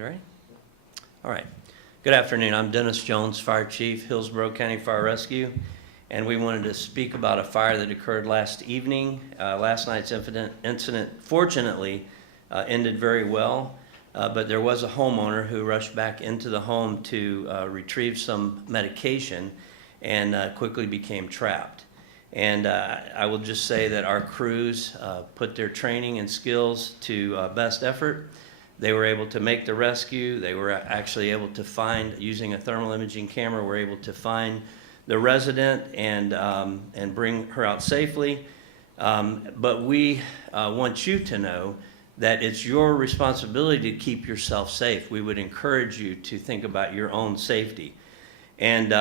Ready? All right. Good afternoon. I'm Dennis Jones, Fire Chief, Hillsborough County Fire Rescue, and we wanted to speak about a fire that occurred last evening. Last night's incident fortunately ended very well, but there was a homeowner who rushed back into the home to retrieve some medication and quickly became trapped. And I will just say that our crews put their training and skills to best effort. They were able to make the rescue. They were actually able to find, using a thermal imaging camera, were able to find the resident and bring her out safely. But we want you to know that it's your responsibility to keep yourself safe. We would encourage you to think about your own safety. And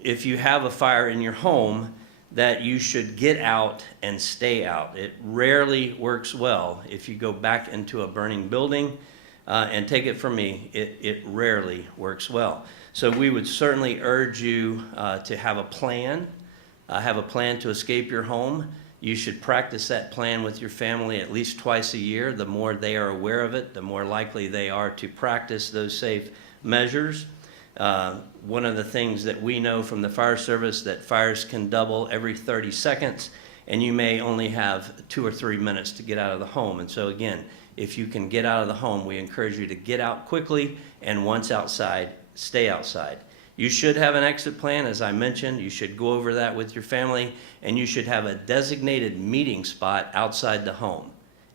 if you have a fire in your home, that you should get out and stay out. It rarely works well if you go back into a burning building, and take it from me, it rarely works well. So we would certainly urge you to have a plan to escape your home. You should practice that plan with your family at least twice a year. The more they are aware of it, the more likely they are to practice those safe measures. One of the things that we know from the fire service, that fires can double every 30 seconds, and you may only have 2 or 3 minutes to get out of the home. And so again, if you can get out of the home, we encourage you to get out quickly, and once outside, stay outside. You should have an exit plan, as I mentioned. You should go over that with your family, and you should have a designated meeting spot outside the home.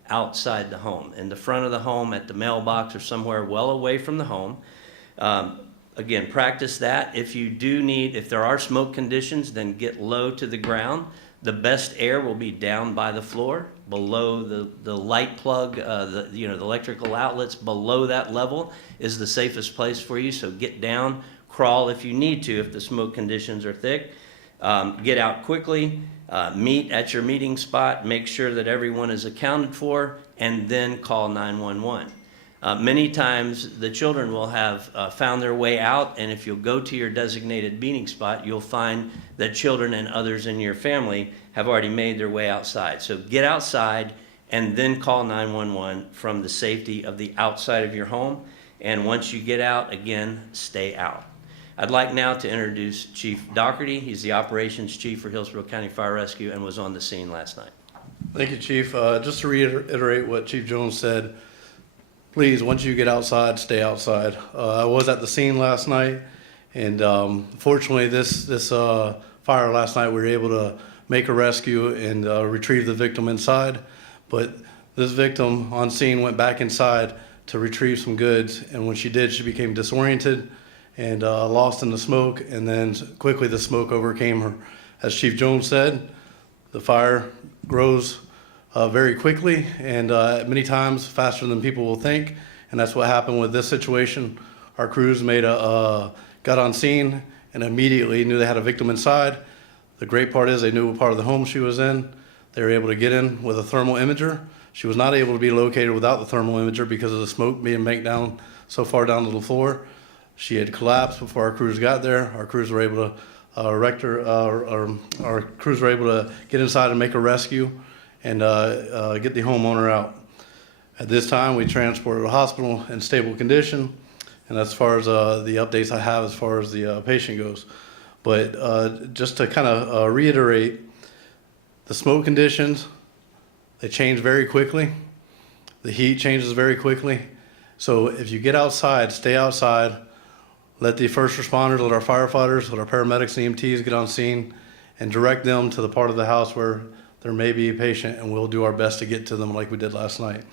Outside the home, in the front of the home, at the mailbox, or somewhere well away from the home. Again, practice that. If there are smoke conditions, then get low to the ground. The best air will be down by the floor, below the light plug, the electrical outlets. Below that level is the safest place for you. So get down, crawl if you need to, if the smoke conditions are thick. Get out quickly, meet at your meeting spot, make sure that everyone is accounted for, and then call 911. Many times the children will have found their way out, and if you'll go to your designated meeting spot, you'll find that children and others in your family have already made their way outside. So get outside and then call 911 from the safety of the outside of your home. And once you get out, again, stay out. I'd like now to introduce Chief Doherty. He's the Operations Chief for Hillsborough County Fire Rescue and was on the scene last night. Thank you, Chief. Just to reiterate what Chief Jones said, please, once you get outside, stay outside. I was at the scene last night, and fortunately, this fire last night, we were able to make a rescue and retrieve the victim inside. But this victim on scene went back inside to retrieve some goods, and when she did, she became disoriented and lost in the smoke, and then quickly the smoke overcame her. As Chief Jones said, the fire grows very quickly and many times faster than people will think, and that's what happened with this situation. Our crews got on scene and immediately knew they had a victim inside. The great part is they knew what part of the home she was in. They were able to get in with a thermal imager. She was not able to be located without the thermal imager because of the smoke being banked down so far down to the floor. She had collapsed before our crews got there. Our crews were able to our crews were able to get inside and make a rescue and get the homeowner out. At this time, we transported to the hospital in stable condition, and as far as the updates I have as far as the patient goes. But just to kind of reiterate, the smoke conditions, they change very quickly. The heat changes very quickly. So if you get outside, stay outside. Let the first responders, let our firefighters, let our paramedics and EMTs get on scene and direct them to the part of the house where there may be a patient, and we'll do our best to get to them like we did last night.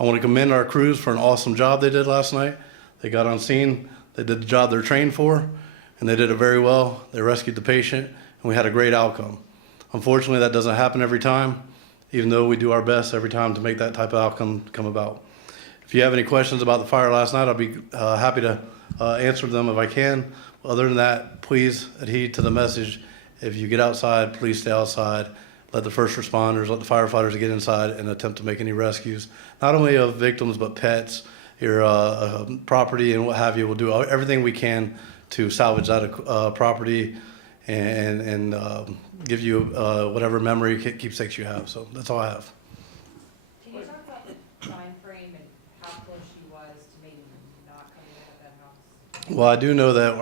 I want to commend our crews for an awesome job they did last night. They got on scene, they did the job they're trained for, and they did it very well. They rescued the patient, and we had a great outcome. Unfortunately, that doesn't happen every time, even though we do our best every time to make that type of outcome come about. If you have any questions about the fire last night, I'll be happy to answer them if I can. Other than that, please adhere to the message. If you get outside, please stay outside. Let the first responders, let the firefighters get inside and attempt to make any rescues, not only of victims, but pets, your property and what have you. We'll do everything we can to salvage that property and give you whatever memory keepsakes you have. So that's all I have. Can you talk about the time frame and how close she was to maybe not Well, I do know that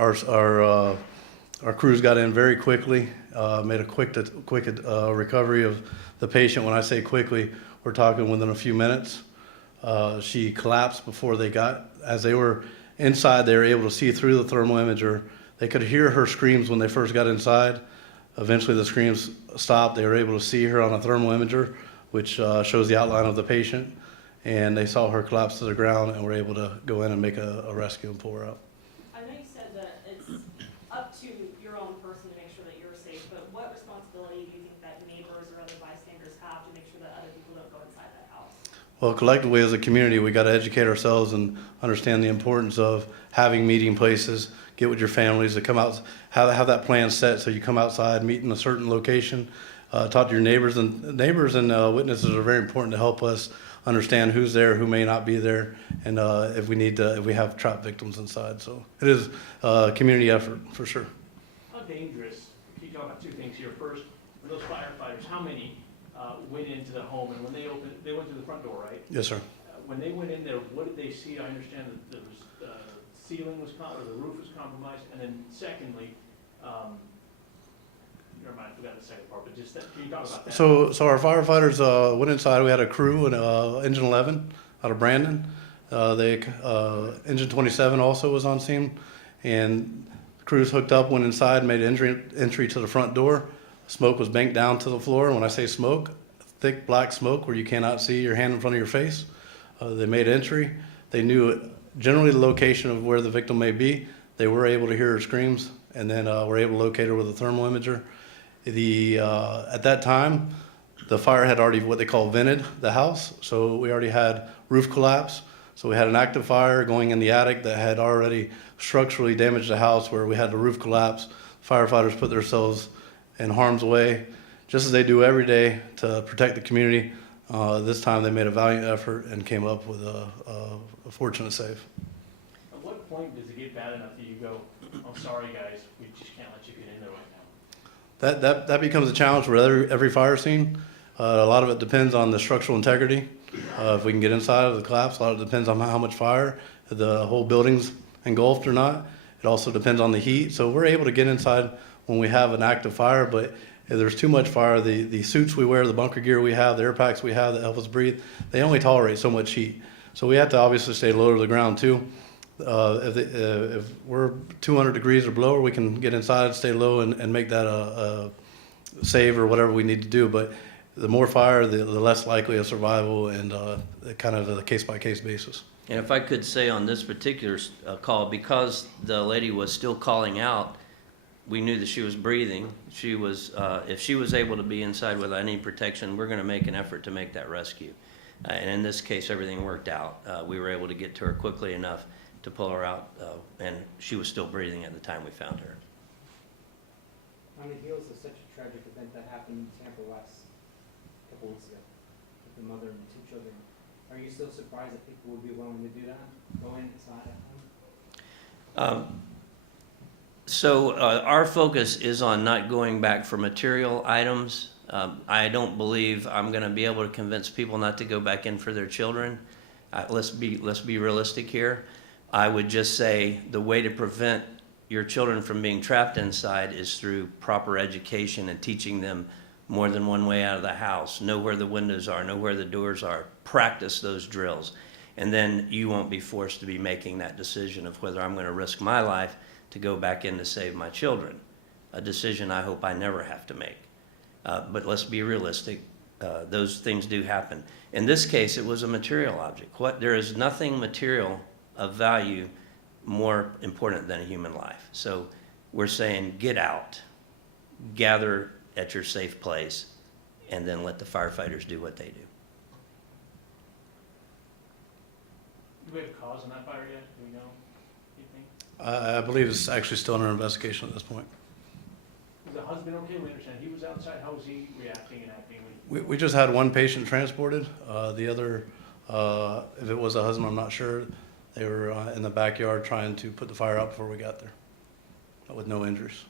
our crews got in very quickly, made a quick recovery of the patient. When I say quickly, we're talking within a few minutes. She collapsed before they got, as they were inside, they were able to see through the thermal imager. They could hear her screams when they first got inside. Eventually the screams stopped. They were able to see her on a thermal imager, which shows the outline of the patient. And they saw her collapse to the ground and were able to go in and make a rescue and pull her out. I know you said that it's up to your own person to make sure that you're safe, but what responsibility do you think that neighbors or other bystanders have to make sure that other people don't go inside that house? Well, collectively as a community, we got to educate ourselves and understand the importance of having meeting places, get with your families to come out, have that plan set so you come outside, meet in a certain location, talk to your neighbors. And witnesses are very important to help us understand who's there, who may not be there, and if we have trapped victims inside. So it is a community effort for sure. How dangerous, you talk about two things here. First, those firefighters, how many went into the home, and when they went through the front door, right? Yes, sir. When they went in there, what did they see? I understand that there was, ceiling was, or the roof was compromised, and then secondly, never mind, I forgot the second part, but just that, can you talk about that? So our firefighters went inside. We had a crew and engine 11 out of Brandon. Engine 27 also was on scene, and the crews hooked up, went inside, made entry to the front door. Smoke was banked down to the floor. And when I say smoke, thick black smoke where you cannot see your hand in front of your face. They made entry. They knew generally the location of where the victim may be. They were able to hear her screams, and then were able to locate her with a thermal imager. At that time, the fire had already what they call vented the house, so we already had roof collapse. So we had an active fire going in the attic that had already structurally damaged the house, where we had the roof collapse. Firefighters put themselves in harm's way, just as they do every day to protect the community. This time they made a valiant effort and came up with a fortunate save. At what point does it get bad enough that you go, I'm sorry guys, we just can't let you get in there right now? That becomes a challenge for every fire scene. A lot of it depends on the structural integrity. If we can get inside of the collapse, a lot of it depends on how much fire, the whole building's engulfed or not. It also depends on the heat. So we're able to get inside when we have an active fire, but if there's too much fire, the suits we wear, the bunker gear we have, the air packs we have that help us breathe, they only tolerate so much heat. So we have to obviously stay low to the ground too. If we're 200 degrees or below, we can get inside, stay low, and make that a save or whatever we need to do. But the more fire, the less likely of survival, and kind of a case-by-case basis. And if I could say on this particular call, because the lady was still calling out, we knew that she was breathing. She was, if she was able to be inside without any protection, we're going to make an effort to make that rescue. And in this case, everything worked out. We were able to get to her quickly enough to pull her out, and she was still breathing at the time we found her. On the heels of such a tragic event that happened in Tampa last couple weeks ago, with the mother and the 2 children, are you still surprised that people would be willing to do that, go inside at home? So our focus is on not going back for material items. I don't believe I'm going to be able to convince people not to go back in for their children. Let's be realistic here. I would just say the way to prevent your children from being trapped inside is through proper education and teaching them more than one way out of the house. Know where the windows are, know where the doors are. Practice those drills. And then you won't be forced to be making that decision of whether I'm going to risk my life to go back in to save my children. A decision I hope I never have to make. But let's be realistic. Those things do happen. In this case, it was a material object. There is nothing material of value more important than a human life. So we're saying get out, gather at your safe place, and then let the firefighters do what they do. Do we have a cause on that fire yet? Do we know? Do you think? I believe it's actually still under investigation at this point. Is the husband okay? We understand he was outside. How was he reacting and acting? We just had one patient transported. The other, if it was a husband, I'm not sure. They were in the backyard trying to put the fire out before we got there, with no injuries.